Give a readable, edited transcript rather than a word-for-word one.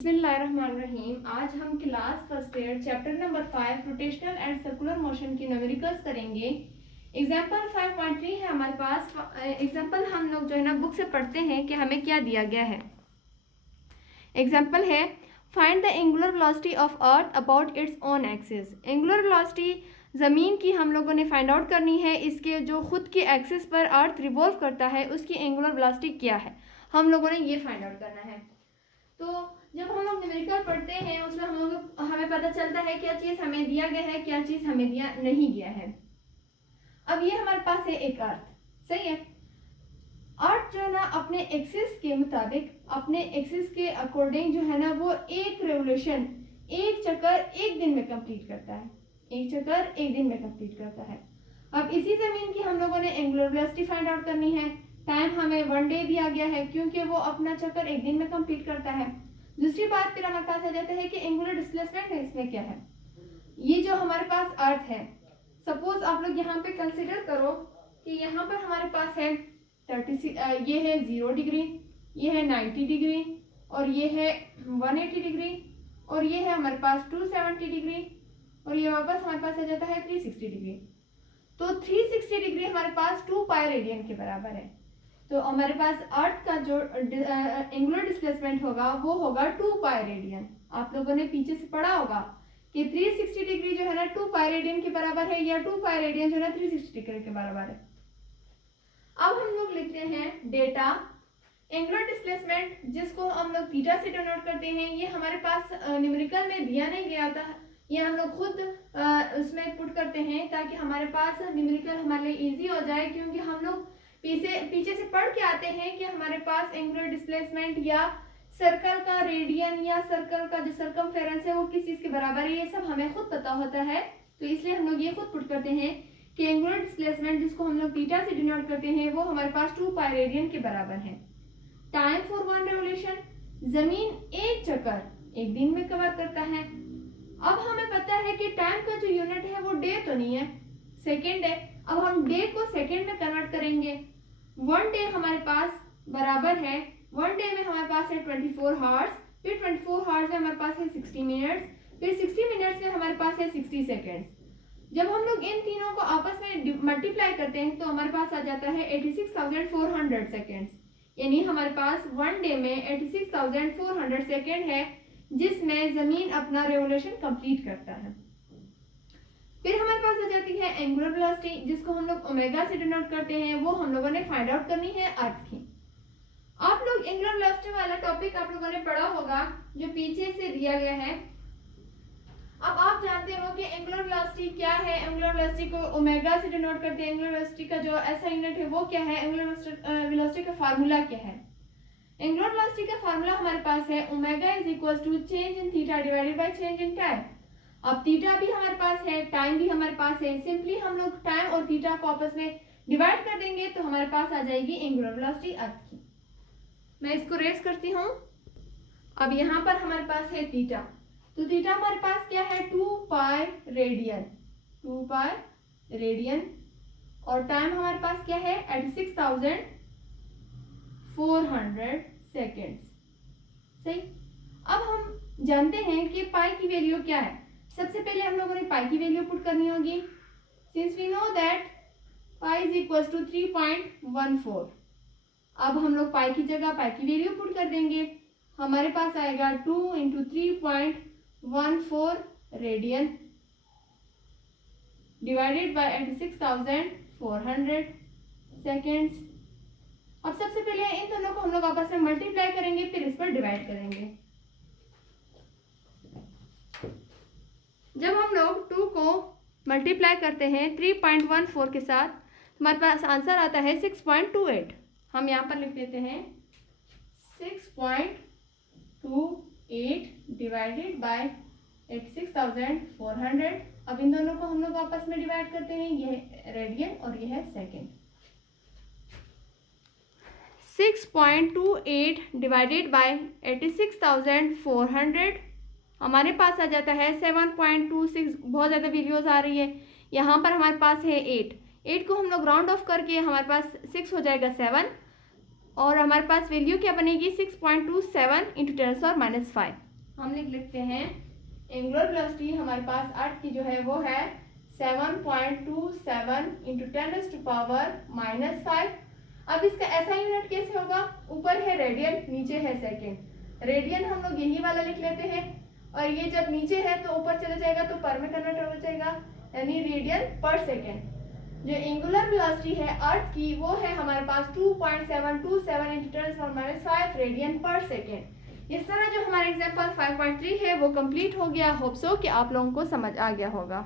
बिस्मिल्लाहिर्रहमानिर्रहीम। आज हम class first year chapter number 5 rotational and circular motion की न्यूमेरिकल्स करेंगे। एग्जांपल 5.3 है हमारे पास। एग्जांपल हम लोग जो है ना बुक से पढ़ते हैं कि हमें क्या दिया गया है। एग्जांपल है find the angular velocity of earth about its own axis. Angular velocity ज़मीन की हम लोगों ने फाइंड आउट करनी है। इसके जो खुद के एक्सिस पर अर्थ रिवॉल्व करता है उसकी एंगुलर वेलोसिटी क्या है, हम लोगों ने ये फाइंड आउट करना है। तो जब हम लोग न्यूमेरिकल पढ़ते हैं उसमें हमें पता चलता है क्या चीज़ हमें दिया गया है, क्या चीज़ हमें दिया नहीं गया है। अब ये हमारे पास है एक अर्थ, सही है। अर्थ जो है ना अपने एक्सिस के मुताबिक, अपने एक्सिस के अकॉर्डिंग जो है ना वो एक रेवोल्यूशन, एक चक्कर एक दिन में कंप्लीट करता है। एक चक्कर एक दिन में कंप्लीट करता है। अब इसी जमीन की हम लोगों ने एंगुलर वेलोसिटी फाइंड आउट करनी है। टाइम हमें 1 डे दिया गया है क्योंकि वो अपना चक्कर एक दिन में कंप्लीट करता है। दूसरी बात फिर हमारे पास आ जाता है कि एंगुलर डिस्प्लेसमेंट है इसमें क्या है। ये जो हमारे पास अर्थ है, सपोज आप लोग यहाँ पे कंसिडर करो कि यहाँ पर हमारे पास है 36, ये है 0 डिग्री, ये है 90 डिग्री, और ये है 180 डिग्री, और ये है हमारे पास 270 डिग्री, और ये वापस हमारे पास आ जाता है 360 डिग्री। तो 360 डिग्री हमारे पास 2 पाई रेडियन के बराबर है। तो हमारे पास अर्थ का जो एंगुलर डिस्प्लेसमेंट होगा वो होगा 2 पाई रेडियन। आप लोगों ने पीछे से पढ़ा होगा कि 360 डिग्री जो है ना 2 पाई रेडियन के बराबर है, या 2 पाई रेडियन जो है ना 360 डिग्री के बराबर है। अब हम लोग लिखते हैं डेटा एंगुलर डिस्प्लेसमेंट, जिसको हम लोग थीटा से डिनोट करते हैं। ये हमारे पास न्यूमेरिकल में दिया नहीं गया था, ये हम लोग खुद उसमें पुट करते हैं ताकि हमारे पास न्यूमेरिकल हमारे लिए इजी हो जाए। क्योंकि हम लोग पीछे से पढ़ के आते हैं कि हमारे पास एंगुलर डिस्प्लेसमेंट या सर्कल का रेडियन या सर्कल का जो सर्कमफेरेंस है वो किस चीज के बराबर है, ये सब हमें खुद पता होता है। तो इसलिए हम लोग ये खुद पुट करते हैं कि एंगुलर डिस्प्लेसमेंट, जिसको हम लोग थीटा से डिनोट करते हैं, वो हमारे पास 2 पाई रेडियन के बराबर है। टाइम फॉर 1 रेवोल्यूशन, जमीन एक चक्कर एक दिन में कवर करता है। अब हमें पता है कि टाइम का जो यूनिट है वो डे तो नहीं है, सेकेंड है। अब हम डे को सेकेंड में कन्वर्ट करेंगे। 1 डे हमारे पास बराबर है, 1 डे में हमारे पास है 24 हावर्स, फिर 24 हावर्स में हमारे पास है 60 मिनट्स, फिर 60 मिनट्स में हमारे पास है 60 सेकेंड्स। जब हम लोग इन तीनों को आपस में मल्टीप्लाई करते हैं तो हमारे पास आ जाता है 86,400 सेकेंड्स। यानी हमारे पास 1 डे में 86,400 सेकेंड है जिसमें जमीन अपना रेवोल्यूशन कंप्लीट करता है। फिर हमारे पास आ जाती है एंगुलर वेलोसिटी, जिसको हम लोग ओमेगा से डिनोट करते हैं। वो हम लोगों ने फाइंड आउट करनी है अर्थ की। आप लोग एंगुलर वेलोसिटी वाला टॉपिक आप लोगों ने पढ़ा होगा जो पीछे से दिया गया है। अब आप जानते हो कि एंगुलर वेलोसिटी क्या है। एंगुलर वेलोसिटी को ओमेगा से डिनोट करते हैं। एंगुलर वेलोसिटी का जो ऐसा यूनिट है वो क्या है, एंगुलर वेलोसिटी का फार्मूला क्या है। एंगुलर वेलोसिटी का फार्मूला हमारे पास है omega is equal to change in theta divided by change in time. अब थीटा भी हमारे पास है, टाइम भी हमारे पास है। सिंपली हम लोग टाइम और थीटा को आपस में डिवाइड कर देंगे तो हमारे पास आ जाएगी एंगुलर वेलोसिटी अर्थ की। मैं इसको रेस करती हूँ। अब यहाँ पर हमारे पास है थीटा, तो थीटा हमारे पास क्या है 2 पाई रेडियन, 2 पाई रेडियन, और टाइम हमारे पास क्या है 86,400 सेकेंड्स, सही। अब हम जानते हैं कि पाई की वैल्यू क्या है। सबसे पहले हम लोगों ने पाई की वैल्यू पुट करनी होगी। Since we know that pi is equal to 3.14। अब हम लोग पाई की जगह पाई की वैल्यू पुट कर देंगे। हमारे पास आएगा 2 into 3.14 radian divided by 86,400 seconds. अब सबसे पहले इन दोनों को हम लोग आपस में मल्टीप्लाई करेंगे, फिर इस पर डिवाइड करेंगे। जब हम लोग 2 को मल्टीप्लाई करते हैं 3.14 के साथ, हमारे पास आंसर आता है 6.28। हम यहाँ पर लिख देते हैं 6.28 डिवाइडेड बाय 86,400। अब इन दोनों को हम लोग आपस में डिवाइड करते हैं, ये है रेडियन और ये है सेकेंड। 6.28 डिवाइडेड बाय 86,400 हमारे पास आ जाता है 7.26। बहुत ज़्यादा वीडियोस आ रही है। यहाँ पर हमारे पास है 8 को हम लोग राउंड ऑफ करके हमारे पास 6 हो जाएगा 7, और हमारे पास वैल्यू क्या बनेगी 6.27 इंटू 10⁻⁵। हम लिख लेते हैं एंगुलर वेलोसिटी हमारे पास अर्थ की जो है वो है 7.27 इंटू 10⁻⁻5। अब इसका ऐसा यूनिट कैसे होगा, ऊपर है रेडियन, नीचे है सेकेंड। रेडियन हम लोग यही वाला लिख लेते हैं, और ये जब नीचे है तो ऊपर चला जाएगा तो पर में कन्वर्ट हो जाएगा, यानी रेडियन पर सेकेंड। जो एंगुलर वेलोसिटी है अर्थ की वो है हमारे पास 2.727 इंटू 10⁻⁵ रेडियन पर सेकेंड। इस तरह जो हमारा एग्जाम्पल 5.3 है वो कंप्लीट हो गया। होप सो कि आप लोगों को समझ आ गया होगा।